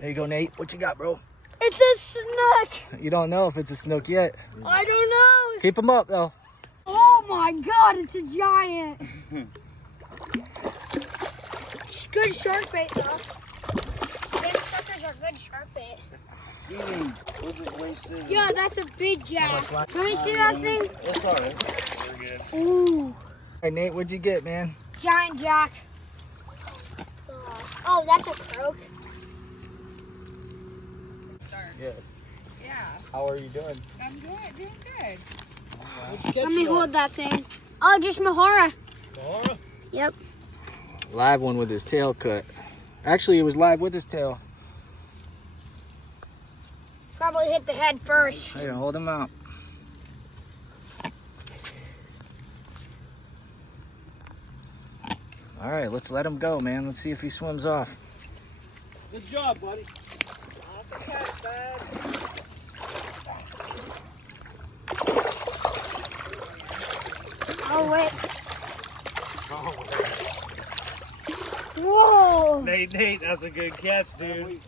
There you go, Nate. What you got, bro? It's a snook. You don't know if it's a snook yet. I don't know. Keep him up, though. Oh my God, it's a giant. Good shark bait, though. Big suckers are good shark bait. We'll just waste it. Yeah, that's a big jack. Can we see that thing? It's all right. We're good. Ooh, Hey, Nate, what'd you get, man? giant jack. Oh, that's a croak. Yeah. Yeah, How are you doing? I'm good, doing good. Let me hold that thing. Oh, just Mahara. Yep. Live one with his tail cut. Actually, it was live with his tail. Probably hit the head first. Hey, hold him out. All right, let's let him go, man. Let's see if he swims off. Good job, buddy. Oh, wait. Whoa. Nate, that's a good catch, dude.